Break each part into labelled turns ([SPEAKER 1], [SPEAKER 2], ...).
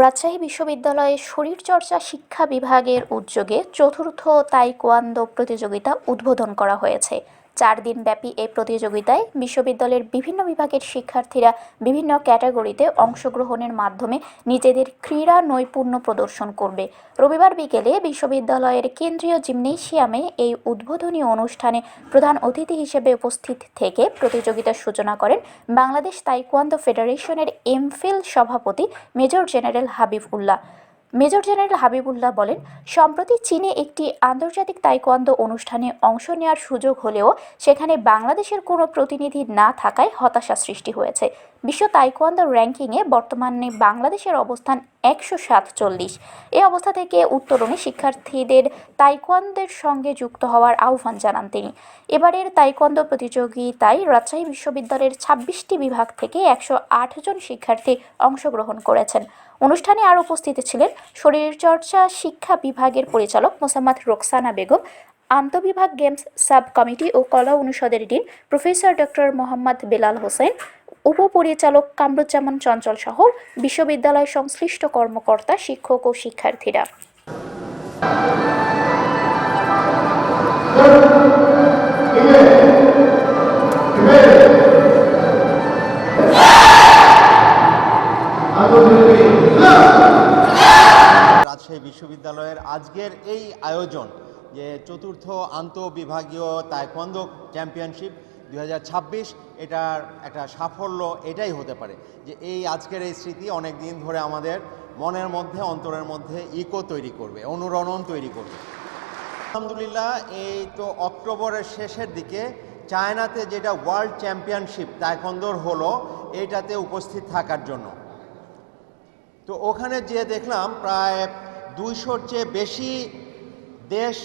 [SPEAKER 1] রাজশাহী বিশ্ববিদ্যালয়ের শরীরচর্চা শিক্ষা বিভাগের উদ্যোগে চতুর্থ তাইকোয়ান্দো প্রতিযোগিতা উদ্বোধন করা হয়েছে চার দিনব্যাপী এই প্রতিযোগিতায় বিশ্ববিদ্যালয়ের বিভিন্ন বিভাগের শিক্ষার্থীরা বিভিন্ন ক্যাটাগরিতে অংশগ্রহণের মাধ্যমে নিজেদের ক্রীড়া নৈপুণ্য প্রদর্শন করবে রবিবার বিকেলে বিশ্ববিদ্যালয়ের কেন্দ্রীয় জিমনেশিয়ামে এই উদ্বোধনী অনুষ্ঠানে প্রধান অতিথি হিসেবে উপস্থিত থেকে প্রতিযোগিতার সূচনা করেন বাংলাদেশ তাইকোয়ান্দো ফেডারেশনের এমফিল সভাপতি major general Habib Ullah major general Habibullah বলেন সম্প্রতি চীনে একটি আন্তর্জাতিক তাইকোয়ান্দো অনুষ্ঠানে অংশ নেওয়ার সুযোগ হলেও সেখানে বাংলাদেশের কোনো প্রতিনিধি না থাকায় হতাশা সৃষ্টি হয়েছে বিশ্ব তাইকোয়ান্দো র্যাঙ্কিংয়ে বর্তমানে বাংলাদেশের অবস্থান একশো সাতচল্লিশ এ অবস্থা থেকে উত্তরণে শিক্ষার্থীদের তাইকোয়ানদের সঙ্গে যুক্ত হওয়ার আহ্বান জানান তিনি এবারের তাইকোয়ান্দ প্রতিযোগিতায় রাজশাহী বিশ্ববিদ্যালয়ের ছাব্বিশটি বিভাগ থেকে একশো জন শিক্ষার্থী অংশগ্রহণ করেছেন অনুষ্ঠানে আর উপস্থিত ছিলেন শরীরচর্চা শিক্ষা বিভাগের পরিচালক মোসাম্মদ রোকসানা বেগম আন্তবিভাগ গেমস সাব কমিটি ও কলা অনুষদের dean professor doctor Mohammad Belal Hossain উপপরিচালক কামরুজ্জামান চঞ্চল সহ বিশ্ববিদ্যালয় সংশ্লিষ্ট কর্মকর্তা শিক্ষক ও শিক্ষার্থীরা
[SPEAKER 2] রাজশাহী বিশ্ববিদ্যালয়ের আজকের এই আয়োজন যে চতুর্থ আন্তঃবিভাগীয় তাইকন্দ চ্যাম্পিয়নশিপ দু এটার একটা সাফল্য এটাই হতে পারে যে এই আজকের এই স্মৃতি অনেক দিন ধরে আমাদের মনের মধ্যে অন্তরের মধ্যে ইকো তৈরি করবে অনুরণন তৈরি করবে আলহামদুলিল্লাহ এই তো অক্টোবরের শেষের দিকে চায়নাতে যেটা ওয়ার্ল্ড চ্যাম্পিয়নশিপ তাইকন্দর হলো এটাতে উপস্থিত থাকার জন্য তো ওখানে যেয়ে দেখলাম প্রায় দুইশোর চেয়ে বেশি দেশ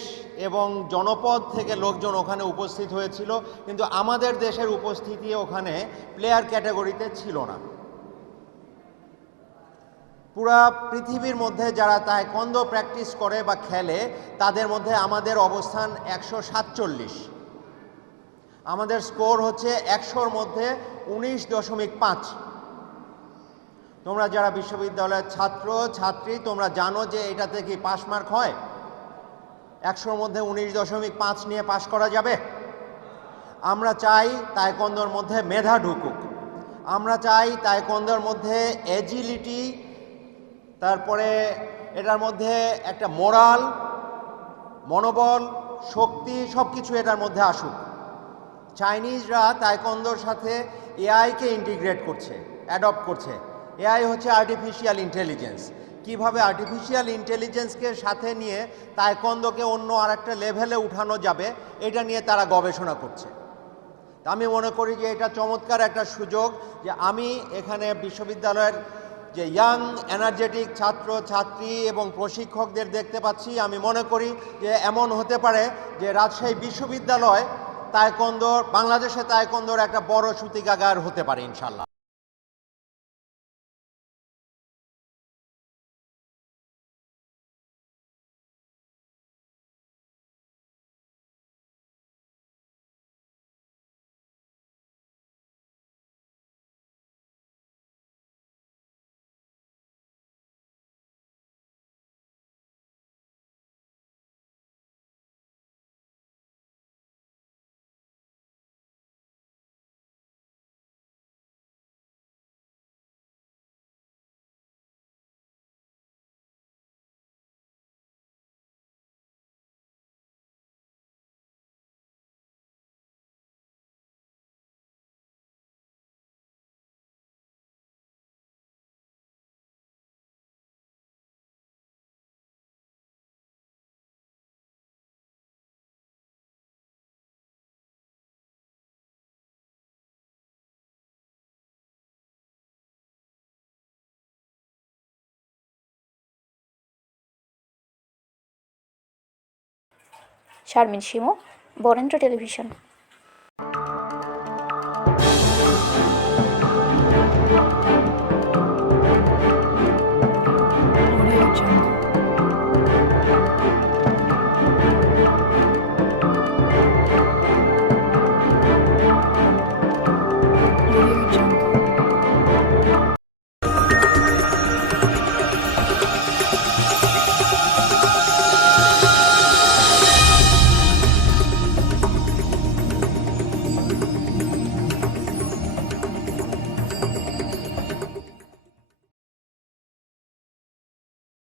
[SPEAKER 2] এবং জনপদ থেকে লোকজন ওখানে উপস্থিত হয়েছিল কিন্তু আমাদের দেশের উপস্থিতি ওখানে প্লেয়ার ক্যাটাগরিতে ছিল না পুরা পৃথিবীর মধ্যে যারা তাই কন্দ প্র্যাকটিস করে বা খেলে তাদের মধ্যে আমাদের অবস্থান একশো সাতচল্লিশ আমাদের স্কোর হচ্ছে একশোর মধ্যে উনিশ দশমিক পাঁচ তোমরা যারা বিশ্ববিদ্যালয়ের ছাত্র ছাত্রী তোমরা জানো যে এটাতে কি পাশ মার্ক হয় একশোর মধ্যে উনিশ দশমিক পাঁচ নিয়ে পাশ করা যাবে আমরা চাই তায়কন্দর মধ্যে মেধা ঢুকুক আমরা চাই তায়কন্দর মধ্যে এজিলিটি তারপরে এটার মধ্যে একটা মোরাল মনোবল শক্তি সব কিছু এটার মধ্যে আসুক চাইনিজরা তায়কন্দর সাথে এআইকে ইন্টিগ্রেট করছে অ্যাডপ্ট করছে এআই হচ্ছে আর্টিফিশিয়াল ইন্টেলিজেন্স কিভাবে আর্টিফিশিয়াল ইন্টেলিজেন্সকে সাথে নিয়ে তাইকন্দকে অন্য আর একটা লেভেলে উঠানো যাবে এটা নিয়ে তারা গবেষণা করছে আমি মনে করি যে এটা চমৎকার একটা সুযোগ যে আমি এখানে বিশ্ববিদ্যালয়ের যে ইয়াং এনার্জেটিক ছাত্র ছাত্রী এবং প্রশিক্ষকদের দেখতে পাচ্ছি আমি মনে করি যে এমন হতে পারে যে রাজশাহী বিশ্ববিদ্যালয় তায়কন্দর বাংলাদেশে তায়কন্দর একটা বড় সূতিকাগার হতে পারে ইনশাল্লাহ
[SPEAKER 3] শারমিন সিমো বরেন্দ্র টেলিভিশন